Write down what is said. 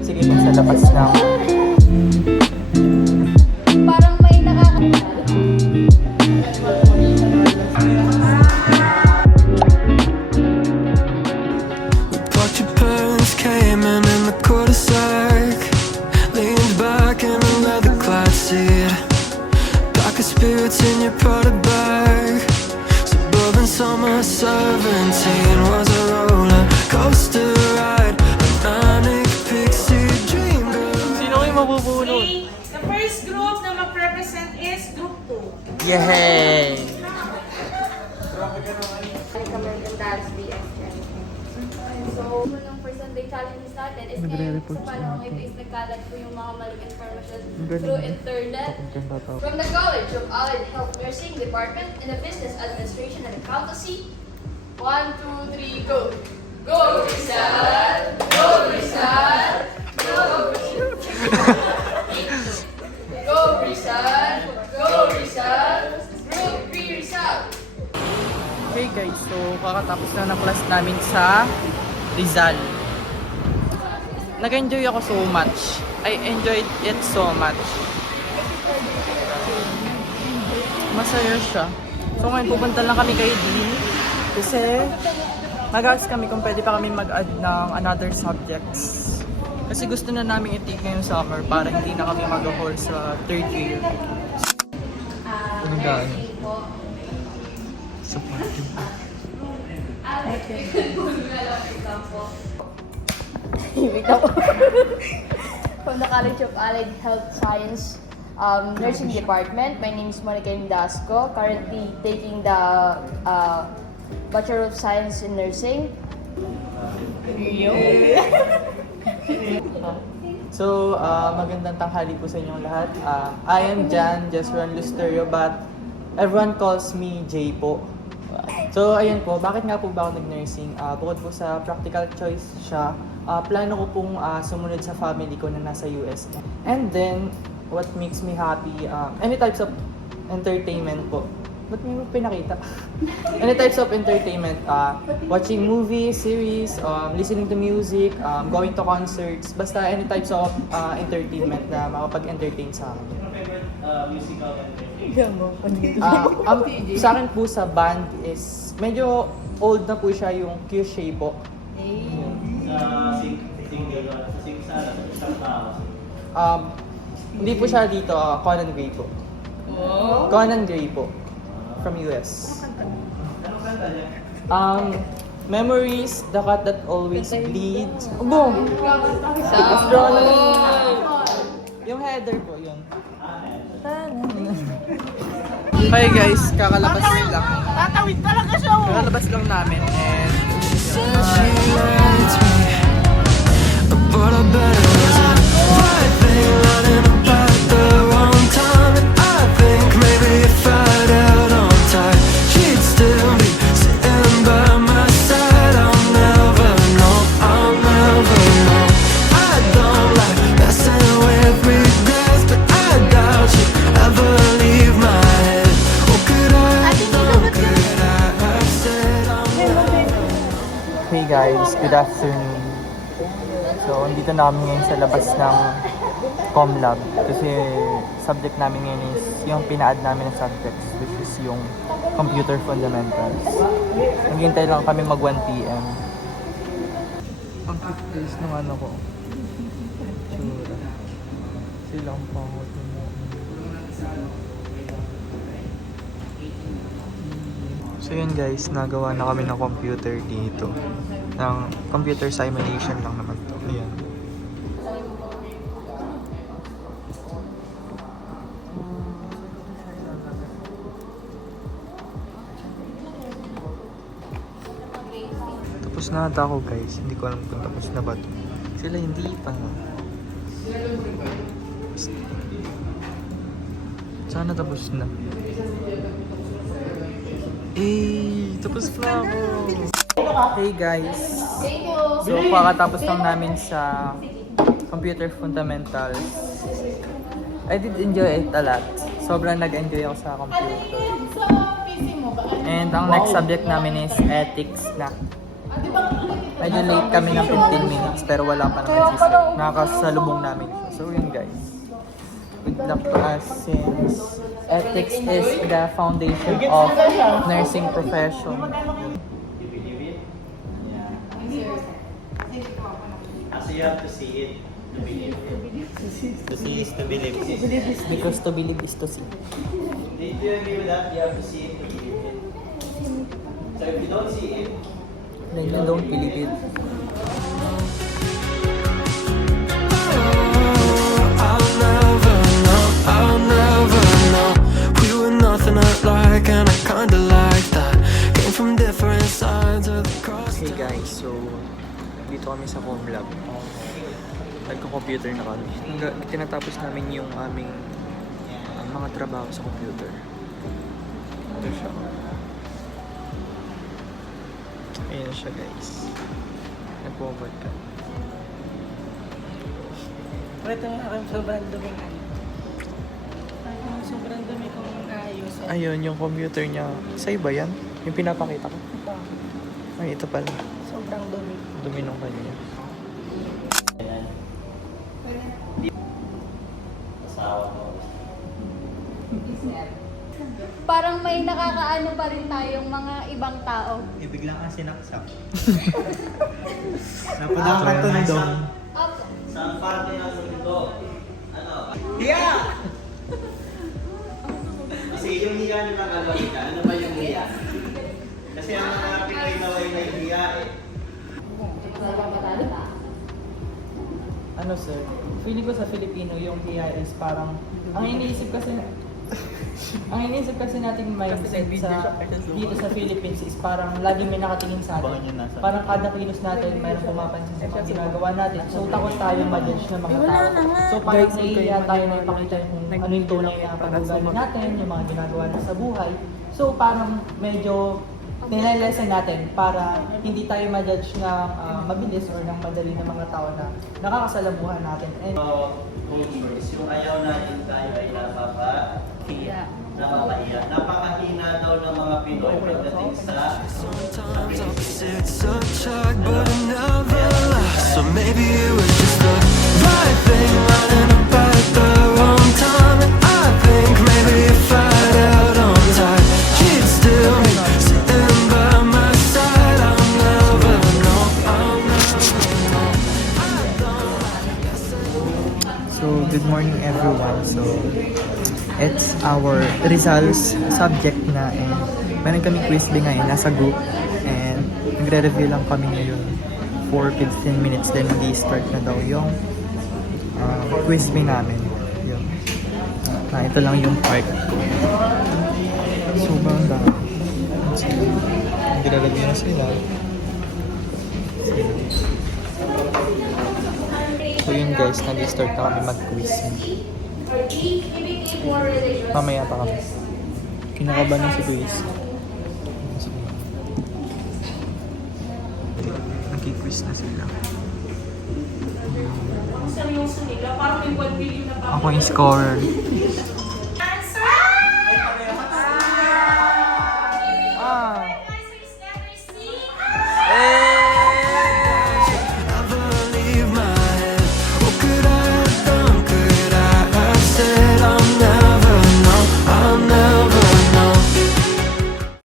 Sige, sa labas ng Parang may But your parents came in the cul-de-sac, leaned back in a leather-clad seat, pack of spirits in your Prada bag. Suburban summer 17 was a roller coaster ride, a manic pixie dream girl. Sino yung mabubunod? Okay, the first group na mag-represent is Group 2. Yay! American Dance DX. So, unang first Sunday challenges natin is ngayon sa panahon ito is nagkalat po yung mga maling information through internet. From the College of Allied Health Nursing Department in the Business Administration and Accountancy. 1, 2, 3, go! Go Rizal! Go Rizal! Go Rizal! Go Rizal! Go Rizal! Group 3 Rizal! Okay guys, so kakatapos na ng class namin sa Rizal. Nag-enjoy ako so much. I enjoyed it so much. Masaya siya. So ngayon pupunta lang kami kay Dean kasi mag-ask kami kung pwede pa kami mag-add ng another subjects. Kasi gusto na namin i-take ngayong summer para hindi na kami mag-hold sa third year. Ano gaan? Supportive. From the College of Allied Health Science Nursing Department, my name is Monica Indasco, currently taking the Bachelor of Science in Nursing. So, magandang tanghali po sa inyong lahat. I am Jan Jesron Lusterio, but everyone calls me Jay po. So, ayun po, bakit nga po ba ako nag-nursing? Bukod po sa practical choice siya, plano ko pong sumunod sa family ko na nasa US. And then, what makes me happy, any types of entertainment po. Ba't may mo pinakita? Any types of entertainment, watching movies, series, listening to music, going to concerts, basta any types of entertainment na makapag-entertain sa akin. Sa akin po sa band is, medyo old na po siya yung Q-Shay po. Hindi po siya dito, Conan Gray po. Conan Gray po. From US. Memories, the cat that always bleeds. Boom! Astronomy. Yung header po, yun. Hi guys, kakalabas lang. Tatawid talaga siya! Kakalabas lang namin and She lights me, but I bet it was the right thing running about the wrong time. And I think maybe if I'd held on tight, she'd still be sitting by my side. I'll never know, I'll never know. I don't like messing with regrets, but I doubt you'd ever leave my head. Oh, could I have said I'll never. hey guys, good afternoon. So, andito na kami ngayon sa labas ng ComLab kasi subject namin ngayon is yung pina-add namin ng subjects which is yung Computer Fundamentals. Naghihintay lang kami mag 1 PM. Ang cute ng ano ko. Tsura. Sila ang pangot mo. So yun guys, nagawa na kami ng computer dito. Ng computer simulation lang naman to. Ayan. Tapos na ata ako guys. Hindi ko alam kung tapos na ba to. Sila hindi pa. Sana tapos na. Tapos na ako. Hey guys. So, pakatapos lang namin sa Computer Fundamentals. I did enjoy it a lot. Sobrang nag-enjoy ako sa computer. And ang next subject namin is ethics na. Medyo late kami ng 15 minutes pero wala pa naman si sir. Nakakasalubong namin siya. So yun guys. Good luck to us since ethics is the foundation of nursing profession. You believe it? Yeah. So you have to see it to believe it. To see is to believe. Because to believe is to see. Do you agree with that? You have to see it to believe it. So if you don't see it, Then you don't believe it. I'll never know. We were nothing alike, and I kinda like that. Came from different sides of the cross. Hey guys, so dito kami sa home lab. Nagko-computer na kami. Tinatapos namin yung aming mga trabaho sa computer. Ito siya. Ayan siya guys. Nag-forward ka. Ito yung aking sobrang dumi nga. Sobrang dumi kong ayos. Ayun, yung computer niya. Sa'yo ba yan? Yung pinapakita ko? Ay, ito pala. Sobrang dumi. Dumi nung kanya. asawa mo. Parang may nakakaano pa rin tayong mga ibang tao. Bigla kang sinaksak. Napadaan ka tundong. Saan parte ng mundo? Ano? Yeah! Kasi yung hiya nila kalawita, ano ba yung hiya? Kasi ang mga Pinoy na may hiya eh. Ano sir? Feeling ko sa Filipino yung hiya is parang ang iniisip kasi natin mindset sa dito sa Philippines is parang laging may nakatingin sa atin. Parang kada kilos natin mayroong pumapansin sa mga ginagawa natin. So takot tayo ma-judge ng mga tao. So parang nahihiya tayo na ipakita kung ano yung tunay na pag-ugali natin, yung mga ginagawa natin sa buhay. So parang medyo nilelesen natin para hindi tayo ma-judge na mabilis or ng madali ng mga tao na nakakasalamuhan natin. And Cultures, yung ayaw natin tayo ay napakahiya. Napakahina daw ng mga Pinoy pagdating sa Sometimes opposites attract, but it never lasts. So maybe it was just the right thing lining up at the wrong time. And I think maybe if I'd held on tight, she'd still be sitting by my side. I'll never know. I'll never know. so good morning everyone. So it's our results subject na and meron kami quiz day ngayon, nasa group and nagre-review lang kami ngayon for 15 minutes then mag-start na daw yung quiz day namin. Yun. Ito lang yung part ko. Sobrang dami. Nagre-review na sila. So yun guys, nag-start na kami mag-quiz. Mamaya pa kami. Kinakabahan na si Grace. Nag-quiz na sila. Seryoso nila, parang may 1 billion na pa. Ako yung scorer.